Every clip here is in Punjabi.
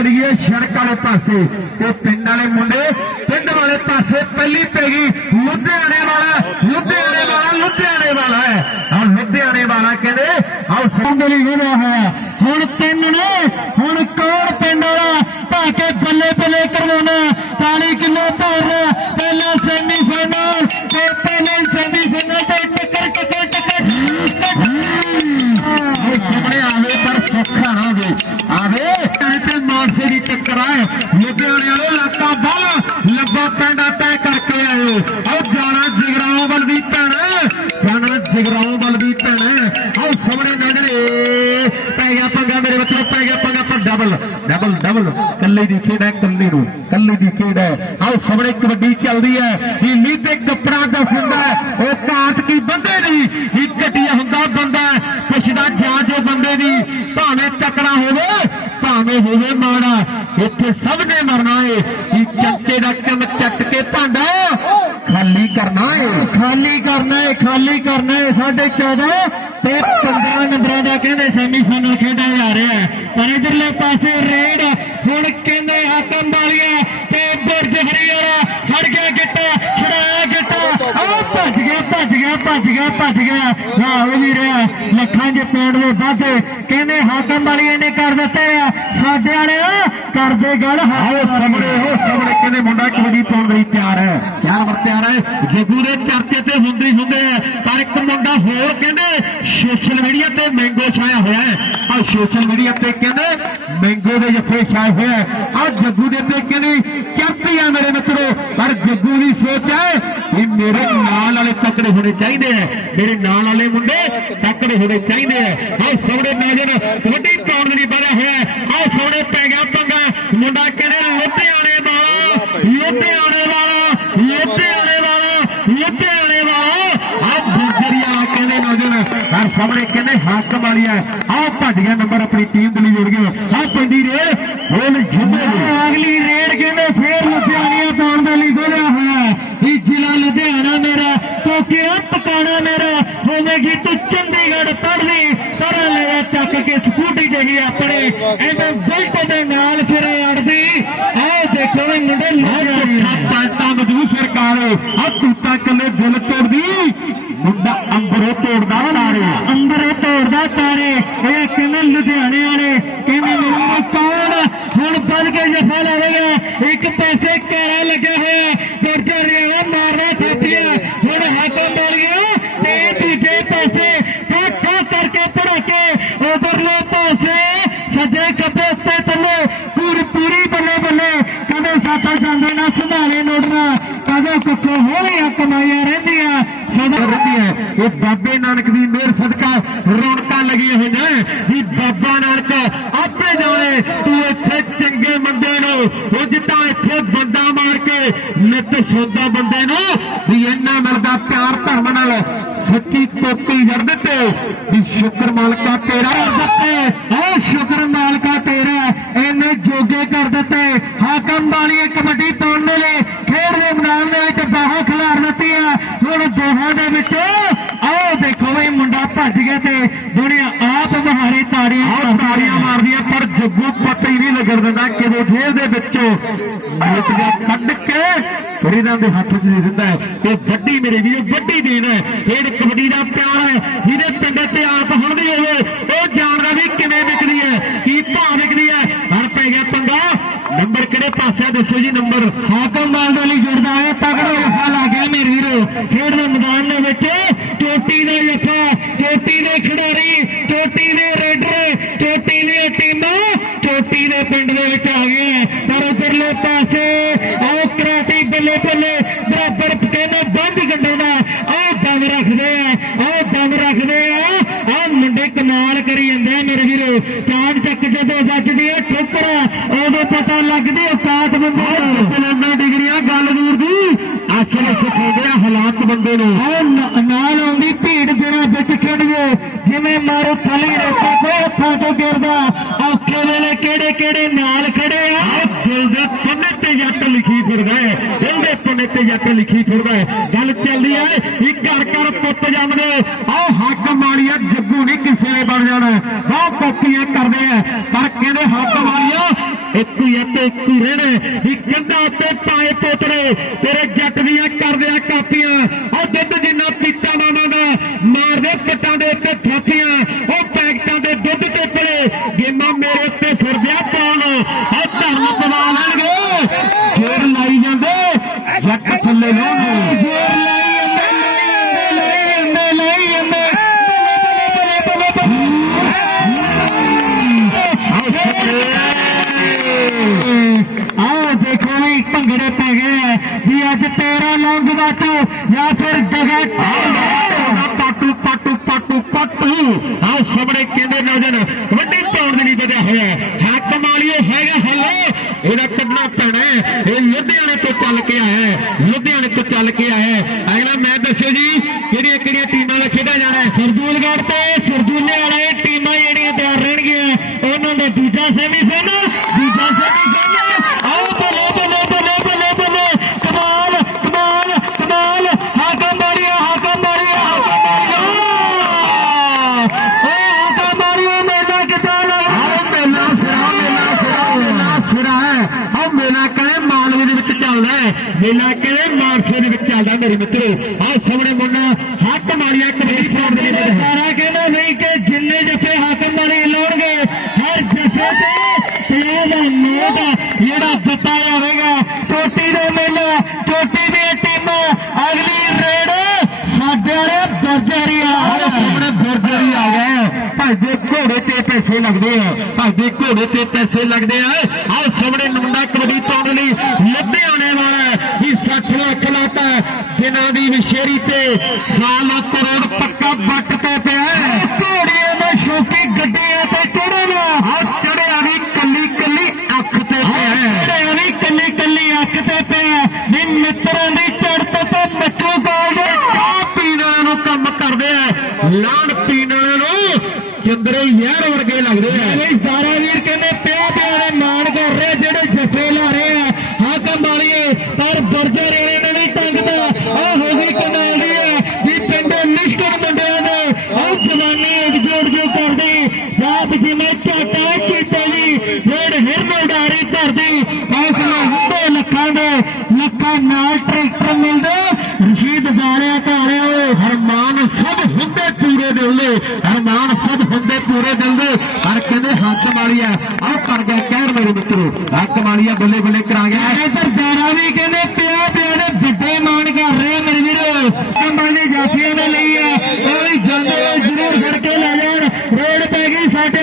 ਚੜੀਏ ਸੜਕ ਵਾਲੇ ਪਾਸੇ ਤੇ ਪਿੰਡ ਵਾਲੇ ਮੁੰਡੇ, ਪਿੰਡ ਵਾਲੇ ਪਾਸੇ ਪਹਿਲੀ ਪੈ ਗਈ। ਲੁਧਿਆਣੇ ਵਾਲਾ ਲੁਧਿਆਣੇ ਵਾਲਾ ਲੁਧਿਆਣੇ ਵਾਲਾ ਹੈ। ਆ ਲੁਧਿਆਣੇ ਵਾਲਾ ਕਹਿੰਦੇ ਆਓ ਦੇ ਲਈ ਵਧਿਆ ਹੋਇਆ ਹੁਣ ਤਿੰਨ ਨੇ, ਹੁਣ ਕੌਣ ਪਿੰਡ ਵਾਲਾ? ਭਾ ਕੇ ਬੱਲੇ ਬੱਲੇ ਕਰਵਾਉਣਾ 40 ਕਿਲੋ ਭਾਰ ਪਹਿਲਾ ਸੈਮੀ ਫਾਈਨਲ ਤੇ ਪਹਿਲੇ ਡਬਲ ਡਬਲ ਡਬਲ। ਕੱਲੇ ਦੀ ਖੇਡ ਹੈ, ਕੱਲੇ ਨੂੰ। ਕੱਲੇ ਦੀ ਖੇਡ ਹੈ। ਆਓ ਸਾਹਮਣੇ ਕਬੱਡੀ ਚੱਲਦੀ ਹੈ। ਇਹ ਨੀਤੇ ਕੱਪੜਾ ਦਾ ਹੁੰਦਾ ਉਹ ਕਾਟ ਕੀ ਬੰਦੇ ਦੀ ਇਹ ਘਟਿਆ ਹੁੰਦਾ, ਬੰਦਾ ਪੁੱਛਦਾ, ਜਾਂ ਜੋ ਬੰਦੇ ਦੀ। ਭਾਵੇਂ ਤਕੜਾ ਹੋਵੇ, ਭਾਵੇਂ ਹੋਵੇ ਮਾੜਾ। ਇੱਥੇ ਸਭ ਨੇ ਮਰਨਾ ਏ। ਕਿ ਚੰਕੇ ਦਾ ਕੰਮ ਚੱਟ ਕੇ ਭਾਂਡਾ ਖਾਲੀ ਕਰਨਾ ਏ। ਖਾਲੀ ਕਰਨਾ ਏ, ਖਾਲੀ ਕਰਨਾ ਏ। ਸਾਡੇ 14 ਤੇ 15 ਨੰਬਰਾਂ ਕਹਿੰਦੇ ਸੈਮੀ ਫਾਈਨਲ ਖੇਡਿਆ ਜਾ ਰਿਹਾ ਹੈ। ਪਰ ਇਧਰਲੇ ਪਾਸੇ ਰੇਡ, ਹੁਣ ਕਹਿੰਦੇ ਹਾਕਮ ਵਾਲੀਆਂ ਤੇ ਬੁਰਜ ਹਰੀਆਰਾ ਫੜ ਗਿਆ ਗਿੱਟਾ ਛੜਾਇਆ ਗਿੱਟਾ। ਆ ਭੱਜ ਗਿਆ ਭੱਜ ਗਿਆ ਭੱਜ ਗਿਆ ਭੱਜ ਗਿਆ। ਨਾ ਉਹ ਵੀ ਲੱਖਾਂ ਦੇ ਪਿੰਡ ਦੇ ਵੱਧ। ਕਹਿੰਦੇ ਹਾਕਮ ਵਾਲੀਏ ਨੇ ਕਰ ਦਿੱਤੇ ਆ। ਸਾਡੇ ਵਾਲੇ ਕਰਦੇ ਗੱਲ ਆਓ ਸਾਹਮਣੇ ਉਹ ਸਾਹਮਣੇ। ਕਹਿੰਦੇ ਮੁੰਡਾ ਕਬੱਡੀ ਪਾਉਣ ਲਈ ਤਿਆਰ ਹੈ। ਤਿਆਰ ਵਰ ਤਿਆਰ ਹੈ। ਜੱਗੂ ਦੇ ਚਰਚੇ ਤੇ ਹੁੰਦੇ ਹੀ ਹੁੰਦੇ ਆ। ਪਰ ਇੱਕ ਮੁੰਡਾ ਹੋਰ ਕਹਿੰਦੇ ਸੋਸ਼ਲ ਮੀਡੀਆ ਤੇ ਮੈਂਗੋ ਛਾਇਆ ਹੋਇਆ ਹੈ। ਆ ਸੋਸ਼ਲ ਮੀਡੀਆ ਤੇ ਕਹਿੰਦੇ ਮੈਂਗੋ ਦੇ ਜੱਫੇ ਛਾਏ ਹੋਏ ਆ। ਆ ਜੱਗੂ ਦੇ ਤੇ ਕਹਿੰਦੇ ਚਰਚੀ ਆ ਮੇਰੇ ਮਿੱਤਰੋ। ਪਰ ਜੱਗੂ ਦੀ ਸੋਚ ਹੈ ਵੀ ਮੇਰੇ ਨਾਲ ਵਾਲੇ ਤਕੜੇ ਹੋਣੇ ਚਾਹੀਦੇ ਆ। ਮੇਰੇ ਨਾਲ ਵਾਲੇ ਮੁੰਡੇ ਤਕੜੇ ਹੋਣੇ ਚਾਹੀਦੇ ਆ। ਆਹ ਸਾਹਮਣੇ ਨਜ਼ਰ ਕਬੱਡੀ ਪਾਉਣ ਲਈ ਵਧਿਆ ਹੋਇਆ ਹੈ ਆਹ ਸਾਹਮਣੇ ਪੈ ਗਿਆ ਪੰਗਾ। ਮੁੰਡਾ ਕਹਿੰਦੇ, ਲੁਧਿਆਣੇ ਵਾਲਾ ਲੁਧਿਆਣੇ ਵਾਲਾ ਲੁਧਿਆਣੇ ਵਾਲਾ ਲੁਧਿਆਣੇ ਵਾਲਾ। ਆਹ ਗੁਰਜਰੀਆ ਕਹਿੰਦੇ ਨਜ਼ਰ ਹਰ ਸਾਹਮਣੇ ਕਹਿੰਦੇ ਹਾਕਮ ਵਾਲੀ ਹੈ ਆਹ ਭੱਜ ਗਿਆ ਨੰਬਰ ਆਪਣੀ ਟੀਮ ਦੇ ਲਈ ਜੁੜ ਗਿਆ ਆਹ ਪੈਂਦੀ ਰੇ ਹੋਲ ਜੁੱਦੇ ਅਗਲੀ ਰੇਡ ਕਹਿੰਦੇ ਫੇਰ ਲੁਧਿਆਣੀਆਂ ਪਾਉਣ ਦੇ ਲਈ ਵਧਿਆ ਹੋਇਆ ਇਹ ਜ਼ਿਲ੍ਹਾ ਲੁਧਿਆਣਾ ਮੇਰਾ ਕਿਉਂਕਿ ਇਹ ਟਿਕਾਣਾ ਮੇਰਾ ਹੋਵੇਗੀ ਤੂੰ ਚੰਡੀਗੜ੍ਹ ਪੜ੍ਹਦੀ ਤਰਾ ਲੈ ਚੱਕ ਕੇ ਸਕੂਟੀ ਜਿਹੀ ਆਪਣੇ ਇਹਨਾਂ ਬੁਲਟ ਦੇ ਨਾਲ ਫਿਰ ਅੜਦੀ। ਆਹ ਦੇਖੋ ਇਹ ਮੁੰਡੇ ਲੁਧਿਆਣੇ ਪਾਲਟਾ ਮਧੂ ਸਰਕਾਰ ਆ ਤੂਤਾ ਕੱਲੇ ਦਿਲ ਤੋੜਦੀ? ਮੁੰਡਾ ਅੰਬਰੋਂ ਤੋੜਦਾ ਤਾਰੇ ਅੰਦਰ ਤੋੜਦਾ ਤਾਰੇ ਇਹ ਕਹਿੰਦੇ ਲੁਧਿਆਣੇ ਵਾਲੇ ਕਹਿੰਦੇ ਮੈਨੂੰ ਕੌਣ ਹੁਣ ਵੱਧ ਕੇ ਜਫਾ ਲਾਵੇਗਾ ਇੱਕ ਪਾਸੇ ਘੇਰਾ ਲੱਗਿਆ ਹੋਇਆ ਦਰਜਾ ਰਿਹਾ ਮਾਰਨਾ ਸਾਥੀਆ ਹੁਣ ਹਾਕਮ ਬੋਲ ਗਿਆ ਤੇ ਦੂਜੇ ਪਾਸੇ ਠਾ ਕਰਕੇ ਪੜਾ ਕੇ ਉਧਰਲੇ ਪਾਸੇ ਸੱਜੇ ਖੱਬੇ ਉੱਤੇ ਥੱਲੇ ਪੂਰੀ ਪੂਰੀ ਬੱਲੇ ਬੱਲੇ ਕਦੇ ਸਾਥਾ ਜਾਂਦੇ ਨਾ ਸੰਭਾਲੇ ਨੋੜਨਾ ਕਦੇ ਕੁੱਖੋ ਹੋਣੀਆਂ ਕਮਾਈਆਂ ਰਹਿੰਦੀਆਂ ਸਦਾ ਰਹਿੰਦੀ ਹੈ ਇਹ ਬਾਬੇ ਨਾਨਕ ਦੀ ਮਿਹਰ ਸਦਕਾ ਰੌਣਕਾਂ ਲੱਗੀਆਂ ਹੋਈਆਂ ਵੀ ਬਾਬਾ ਨਾਨਕ ਆਪੇ ਜਾਣੇ ਤੂੰ ਇੱਥੇ ਚੰਗੇ ਬੰਦੇ ਨੂੰ ਉਹ ਜਿੱਦਾਂ ਇੱਥੇ ਬੰਦਾ ਮਾਰ ਕੇ ਨਿੱਤ ਸੌਦਾ ਬੰਦੇ ਨੂੰ ਵੀ ਇੰਨਾ ਮਿਲਦਾ ਪਿਆਰ ਧਰਮ ਨਾਲ ਸੱਚੀ ਤੋਪੀ ਜੜ ਦਿੱਤੇ ਵੀ ਸ਼ੁਕਰ ਮਾਲਕਾ ਤੇਰਾ ਦਿੱਤੇ ਓ ਸ਼ੁਕਰ ਮਾਲਕਾ ਤੇਰਾ ਇਹਨੇ ਜੋਗੇ ਕਰ ਦਿੱਤੇ ਹਾਕਮ ਵਾਲੀ ਕਬੱਡੀ ਪਾਉਣ ਦੇ ਲਈ ਖੇਡ ਦੇ ਮੈਦਾਨ ਦੇ ਵਿੱਚ ਬਾਹਾਂ ਖਿਲਾਰ ਦਿੱਤੀਆਂ ਹੁਣ ਦੋਹਾਂ ਦੇ ਵਿੱਚ ਆਓ ਦੇਖੋ ਵੀ ਮੁੰਡਾ ਭੱਜ ਗਿਆ ਤੇ ਦੁਨੀਆ ਆਪ ਬਹਾਰੀ ਤਾੜੀ ਆਹ ਤਾੜੀਆਂ ਮਾਰਦੀਆਂ ਪਰ ਜੱਗੂ ਪਤਾ ਦਿੰਦਾ ਕਿਦੋਂ ਜੇਲ੍ਹ ਦੇ ਵਿੱਚੋਂ ਮੋਟੀਆਂ ਕੱਢ ਕੇ ਫਿਰ ਇਹਨਾਂ ਦੇ ਹੱਥ 'ਚ ਦੇ ਦਿੰਦਾ ਤੇ ਵੱਡੀ ਮੇਰੇ ਵੀਰੋ, ਵੱਡੀ ਦੇਣ ਹੈ। ਕਬੱਡੀ ਦਾ ਪਿਆਰ ਹੈ, ਜਿਹਦੇ ਪਿੰਡ ਤੇ ਆਪ ਹੁੰਦੀ ਹੋਵੇ ਉਹ ਜਾਣਦਾ ਵੀ ਕਿਵੇਂ ਵਿਕਦੀ ਹੈ, ਕੀ ਭਾਅ ਵਿਕਦੀ ਹੈ। ਹਰ ਪੈ ਗਿਆ ਪੰਗਾ। ਨੰਬਰ ਕਿਹੜੇ ਪਾਸੇ ਦੱਸੋ ਜੀ ਨੰਬਰ। ਹਾਕਮ ਵਾਲ ਦੇ ਲਈ ਜੁੜਦਾ ਹੈ ਤਗੜਾ ਜਫਾ ਲਾ ਗਿਆ ਮੇਰੇ ਵੀਰੋ। ਖੇਡ ਦੇ ਮੈਦਾਨ ਦੇ ਵਿੱਚ ਚੋਟੀ ਦਾ ਜਫਾ ਚੋਟੀ ਦੇ ਖਿਡਾਰੀ, ਚੋਟੀ ਦੇ ਰੇਡਰ ਚੋਟੀ ਦੀਆਂ ਟੀਮਾਂ ਚੋਟੀ ਦੇ ਪਿੰਡ ਦੇ ਵਿੱਚ ਆ ਗਈਆਂ ਪਰ ਉਧਰਲੇ ਪਾਸੇ ਆਓ ਕਰਾਟੀ ਬੱਲੇ ਬੱਲੇ ਬਰਾਬਰ ਕਹਿੰਦੇ ਬੰਦ ਗੰਡਾਉਣਾ ਆਹ ਦਮ ਰੱਖਦੇ ਆ ਆਹ ਦਮ ਰੱਖਦੇ ਆ ਆਹ ਮੁੰਡੇ ਕਮਾਲ ਕਰੀ ਜਾਂਦੇ ਆ ਮੇਰੇ ਵੀਰੋ ਚਾਰ ਚੱਕ ਜਦੋਂ ਠੋਕਰ ਉਦੋਂ ਪਤਾ ਲੱਗਦੀ ਔਕਾਤ ਬੰਦੇ। ਪਲੰਨਾ ਡਿਗਰੀਆਂ ਗੱਲ ਦੂਰ ਦੀ ਅਸਲ ਸਿਖਾਉਂਦੇ ਹਾਲਾਤ ਬੰਦੇ ਨੂੰ ਨ- ਨਾਲ ਭੀੜ ਜਿਹੜਾ ਵਿੱਚ ਖੇਡ ਗਏ ਜਿਵੇਂ ਮਾਰੋ ਥਲੀ ਰੋਟੀ ਕੋਈ ਹੱਥਾਂ ਚੋਂ ਗਿਰਦਾ। ਔਖੇ ਵੇਲੇ ਕਿਹੜੇ ਕਿਹੜੇ ਨਾਲ ਖੜੇ ਆ? ਦਿਲ ਦੇ ਪੰਨੇ ਤੇ ਜੱਟ ਲਿਖੀ ਫਿਰਦਾ ਹੈ ਦਿਲ ਦੇ ਪੰਨੇ ਤੇ ਜੱਟ ਲਿਖੀ ਫਿਰਦਾ ਹੈ ਗੱਲ ਚੱਲਦੀ ਹੈ ਇਹ ਘਰ ਘਰ ਪੁੱਤ ਜੰਮਦੇ। ਆਹ ਹੱਕ ਮਾਰੀਆ ਜੱਗੂ ਨਹੀਂ ਕਿਸੇ ਨੇ ਬਣ ਜਾਣਾ। ਬਹੁਤ ਕਾਪੀਆਂ ਕਰਦੇ ਆ। ਪਰ ਕਹਿੰਦੇ ਹੱਕ ਮਾਰੀਆ ਇੱਕੋ ਹੀ ਅਤੇ ਇੱਕੋ ਹੀ ਰਹਿਣਾ ਵੀ ਕੰਧਾ ਉੱਤੇ ਪਾਏ ਪੋਤਰੇ। ਤੇਰੇ ਜੱਟ ਦੀਆਂ ਕਰਦੇ ਆ ਕਾਪੀਆਂ। ਉਹ ਦੁੱਧ ਜਿੰਨਾ ਪੀਤਾ ਲੌਂਗ ਬਾਟੂ ਜਾਂ ਫਿਰ ਜਗਾ ਪਾਟੂ ਪਾਟੂ ਪਾਟੂ ਪਾਟੂ ਆਹ ਸਾਹਮਣੇ ਕਹਿੰਦੇ ਨਜ਼ਰ, ਵੱਡੀ ਪੌਣ ਦੇ ਨਹੀਂ ਵਧਿਆ ਹੋਇਆ ਹੱਥ ਮਾਲੀਓ ਹੈਗਾ ਹੱਲੇ। ਇਹਦਾ ਕੱਢਣਾ ਪੈਣਾ ਇਹ ਲੁਧਿਆਣੇ ਤੋਂ ਚੱਲ ਕੇ ਆਇਆ ਲੁਧਿਆਣੇ ਤੋਂ ਚੱਲ ਕੇ ਆਇਆ ਅਗਲਾ ਮੈਂ ਦੱਸਿਓ ਜੀ, ਕਿਹੜੀਆਂ ਕਿਹੜੀਆਂ ਟੀਮਾਂ ਦਾ ਖੇਡਿਆ ਜਾਣਾ ਹੈ? ਸਰਦੂਲਗੜ੍ਹ ਤੇ ਸਰਦੂਲੇ ਵਾਲੇ ਟੀਮਾਂ ਜਿਹੜੀਆਂ ਤਿਆਰ ਰਹਿਣਗੀਆਂ, ਉਹਨਾਂ ਦਾ ਦੂਜਾ ਸੈਮੀਫਾਈਨਲ ਮੇਲਾ ਕਹਿੰਦੇ ਮਾਨਸੇ ਦੇ ਵਿੱਚ ਚੱਲਦਾ ਮੇਰੇ ਮਿੱਤਰੋ? ਆਹ ਸਾਹਮਣੇ ਮੁੰਡਾ ਹੱਥ ਮਾਰਿਆ ਕਬੱਡੀ ਸਾਈਡ ਦੇ ਵਿੱਚ ਸਾਰਾ ਕਹਿੰਦਾ ਨਹੀਂ ਕਿ ਜਿੰਨੇ ਜੱਫੇ ਹਾਕਮ ਵਾਲੇ ਲਾਉਣਗੇ ਹਰ ਜੱਫੇ ਤੇ ਪੰਜਾਹ ਦਾ ਨੋਟ ਜਿਹੜਾ ਦਿੱਤਾ ਜਾਵੇਗਾ ਚੋਟੀ ਦਾ ਮੇਲਾ ਚੋਟੀ ਦੀਆਂ ਟੀਮਾਂ ਅਗਲੀ ਰੇਡ ਸਾਡੇ ਵਾਲੇ ਦਰਜਾਰੀ ਆਹ ਸਾਹਮਣੇ ਬੁਰਜਰੀ ਆ ਗਏ ਘੋੜੇ ਤੇ ਪੈਸੇ ਲੱਗਦੇ ਆ ਭਜਦੇ ਘੋੜੇ ਤੇ ਪੈਸੇ ਲੱਗਦੇ ਆ, ਆਹ ਸਾਹਮਣੇ ਮੁੰਡਾ ਕਬੱਡੀ ਪਾਉਣ ਲਈ ਲੁਧਿਆਣੇ ਵਾਲਾ ਵੀ 60 ਲੱਖ ਲਾਤਾ ਜਿਨ੍ਹਾਂ ਦੀ ਵਿਸ਼ੇਰੀ ਤੇ ਸਾਲ ਕਰੋੜ ਪੱਕਾ ਵੱਟ ਤੇ ਪਿਆ ਘੋੜੀਆਂ ਦਾ ਸ਼ੌਕੀ ਗੱਡੀਆਂ ਤੇ ਚੜਨਾ ਆਹ ਚੜਿਆ ਵੀ ਕੱਲੀ ਕੱਲੀ ਅੱਖ ਤੇ ਪਿਆ ਚੜਿਆ ਵੀ ਕੱਲੀ ਕੱਲੀ ਅੱਖ ਤੇ ਪਿਆ ਵੀ ਮਿੱਤਰਾਂ ਦੀ ਚੜਤ ਤੇ ਮੱਚੂ ਗਾਲ ਦੇ। ਚਾਹ ਪੀਣ ਵਾਲਿਆਂ ਨੂੰ ਕੰਮ ਕਰਦੇ ਆ। ਲਾਣ ਨੂੰ ਚੰਦਰੇ ਯਾਰ ਵਰਗੇ ਲੱਗਦੇ ਆ। ਨਹੀਂ ਸਾਰਾ ਵੀਰ ਕਹਿੰਦੇ ਪਿਆ ਪਿਆ ਦੇ ਮਾਣ ਕਰ ਰਹੇ ਜਿਹੜੇ ਜੱਫੇ ਲਾ ਰਹੇ ਆ। ਹਾਕਮ ਵਾਲੀਏ ਪਰ ਦਰਜਾ ਰੇਣੇ ਨੇ ਨਹੀਂ ਟੰਗਦਾ ਆ ਹੋ ਗਈ ਕਮਾਲ ਦੀ ਆ ਵੀ ਪਿੰਡ ਨਿਸ਼ਕਰ ਮੁੰਡਿਆਂ ਨੇ ਆ ਜਵਾਨੀ ਇਕਜੋੜ ਜੋ ਕਰਦੀ ਰਾਤ ਜਿਵੇਂ ਝਾਟਾ ਕੀਤੇ ਜੀ ਫੇਰ ਹਿਰਨੇ ਡਾਰੀ ਧਰਦੀ ਹੌਸਲਾ ਹੁੰਦੇ ਲੱਖਾਂ ਦੇ ਲੱਖਾਂ ਨਾਲ ਟਰੈਕਟਰ ਮਿਲਦੇ ਰਸ਼ੀਦ ਗਾਲਿਆ ਘਾਲਿਆ ਹਰਮਾਨ ਸਭ ਪੂਰੇ ਦਿਲ ਦੇ ਹਰਮਾਨ ਸਭ ਹੁੰਦੇ ਪੂਰੇ ਦਿਲ ਦੇ ਹਰ ਕਹਿੰਦੇ ਹੱਥ ਮਾਲੀਆ ਆਹ ਕਰ ਗਿਆ ਕਹਿਰ ਮੇਰੇ ਮਿੱਤਰੋ। ਹੱਥ ਮਾਲੀਆ ਬੱਲੇ ਬੱਲੇ ਕਰਾ ਗਿਆ। ਇਧਰ ਦਾਰਾ ਵੀ ਕਹਿੰਦੇ ਪਿਆ ਪਿਆ ਦੇ ਵੱਡੇ ਮਾਣ ਕਰ ਰਹੇ ਮੇਰੇ ਵੀਰੋ। ਦੇ ਜਾਫੀਆਂ ਦੇ ਲਈ ਆ। ਉਹ ਵੀ ਜਾਂਦੇ ਹੋਏ ਜ਼ਰੂਰ ਫੜ ਕੇ ਲੈ ਜਾਣ। ਰੋਡ ਪੈ ਗਈ ਸਾਡੇ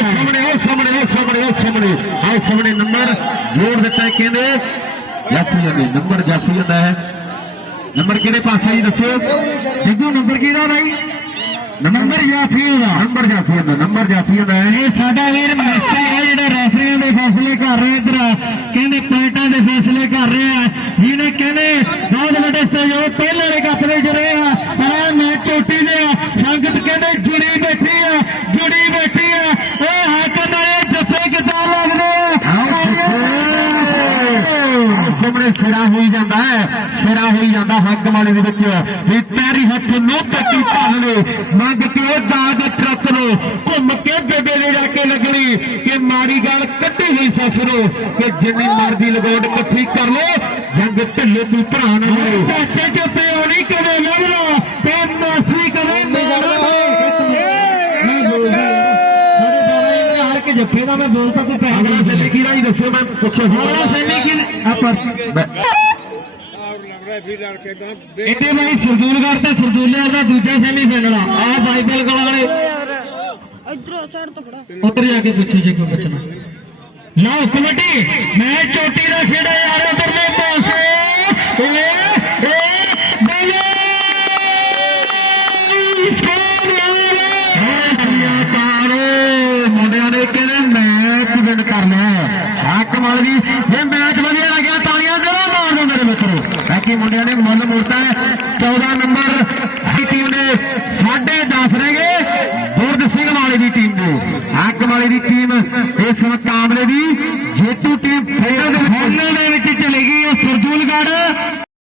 ਸਾਹਮਣੇ ਉਹ ਸਾਹਮਣੇ ਉਹ ਸਾਹਮਣੇ ਉਹ ਸਾਹਮਣੇ। ਆਹ ਸਾਹਮਣੇ ਨੰਬਰ ਜੋੜ ਦਿੱਤਾ ਕਹਿੰਦੇ। ਜਾਫੀ ਜਾਂਦੇ ਨੰਬਰ ਜਾਫੀ ਜਾਂਦਾ ਹੈ। ਨੰਬਰ ਕਿਹੜੇ ਪਾਸੇ ਜੀ ਦੱਸੋ? ਸਿੱਧੂ ਨੰਬਰ ਕਿਹਦਾ ਬਾਈ? ਨੰਬਰ ਜਾਫੀ ਦਾ ਨੰਬਰ ਜਾਫੀ ਜਾਂਦਾ ਨੰਬਰ ਜਾਫੀ ਹੁੰਦਾ ਹੈ ਇਹ ਸਾਡਾ ਵੀਰ ਮਿਸਤਰੀ ਹੈ ਜਿਹੜਾ ਰੈਫਰੀਆਂ ਦੇ ਫੈਸਲੇ ਕਰ ਰਿਹਾ ਇਧਰ। ਕਹਿੰਦੇ ਪੁਆਇੰਟਾਂ ਦੇ ਫੈਸਲੇ ਕਰ ਰਿਹਾ ਜਿਹਨੇ ਕਹਿੰਦੇ ਬਹੁਤ ਵੱਡੇ ਸਹਿਯੋਗ ਪਹਿਲੇ ਦੇ ਕੱਪ ਦੇ ਰਹੇ ਆ ਪਰ ਇਹ ਮੈਚ ਚੋਟੀ ਦੇ ਸੰਗਤ ਕਹਿੰਦੇ ਜੁੜੀ ਬੈਠੀ ਆ ਜੁੜੀ ਬੈਠੀ ਆ ਉਹ ਹਾਕਮ ਵਾਲੇ ਜੱਫੇ ਕਿਦਾਂ ਲੱਗਦੇ ਆ ਸਾਹਮਣੇ ਸਿਰਾ ਹੋਈ ਜਾਂਦਾ ਹੈ। ਸਿਰਾ ਹੋਈ ਜਾਂਦਾ ਹੱਕ ਮਾਲੇ ਦੇ ਵਿੱਚ। ਵੀ ਪੈਰੀ ਹੱਥ ਨੂੰ ਪੱਟੀ ਲੋ ਮੰਗ ਕੇ ਉਹ ਦਾਗ ਟਰੱਕ ਨੂੰ ਘੁੰਮ ਕੇ ਬੇਬੇ ਦੇ ਜਾ ਕੇ ਲੱਗਣੀ ਕਿ ਮਾਰੀ ਗੱਲ ਕੱਢੀ ਹੋਈ ਸੱਸ ਨੂੰ ਕਿ ਜਿੰਨੀ ਮਰਜ਼ੀ ਲਗੋੜ ਇਕੱਠੀ ਕਰ ਲੋ ਜੰਗ ਢਿੱਲੇ ਤੂੰ ਭਰਾ ਨਾ ਚਾਚੇ ਚ ਪਿਓ ਨਹੀਂ ਕਦੇ ਲੱਭਣਾ ਤੇ ਮਾਸੀ ਕਦੇ ਜੀ ਕੇ ਜੱਫੇ ਦਾ ਮੈਂ ਬੋਲ ਸਕੂ ਅਗਲਾ ਪੈਣਾ ਸੈਮੀ ਕੀ ਰਾਈ ਦੱਸੋ ਮੈਂ ਪੁੱਛੋ। ਅਗਲਾ ਸੈਮੀ ਕੀ ਆਪਾਂ ਇੱਥੇ ਬਾਈ ਸਰਦੂਲਗੜ੍ਹ ਤੇ ਸਰਦੂਲਿਆਂ ਦਾ ਦੂਜਾ ਸੈਮੀ ਫਾਈਨਲ ਆ। ਆ ਬਾਈਬਲ ਵਾਲੇ। ਇਧਰੋਂ ਸਾਈਡ ਤੋਂ ਫੜਾ। ਉੱਧਰ ਜਾ ਕੇ ਪੁੱਛੋ ਜੇ ਕੋਈ ਬਚਣਾ ਲਓ ਕਬੱਡੀ। ਮੈਂ ਚੋਟੀ ਦਾ ਖੇੜਾ ਯਾਰ ਉਧਰਲੇ ਪਾਸੇ। ਏ ਹੱਕ ਮਾਲ ਇਹ ਮੈਚ ਵਧੀਆ ਲੱਗਿਆ ਤਾਲੀਆਂ ਜ਼ਰੂਰ ਮਾਰ ਦਿਓ ਮੇਰੇ ਮਿੱਤਰੋ। ਬਾਕੀ ਮੁੰਡਿਆਂ ਨੇ ਮੁੱਲ ਮੋੜਤਾ ਹੈ। 14 ਨੰਬਰ ਦੀ ਟੀਮ ਨੇ 10.5 ਰਹਿ ਗਏ ਗੁਰਦ ਸਿੰਘ ਵਾਲੇ ਦੀ ਟੀਮ ਦੇ। ਹੱਕ ਵਾਲੇ ਦੀ ਟੀਮ ਇਸ ਮੁਕਾਬਲੇ ਦੀ ਜੇਤੂ ਟੀਮ ਫੇਰ ਦੇ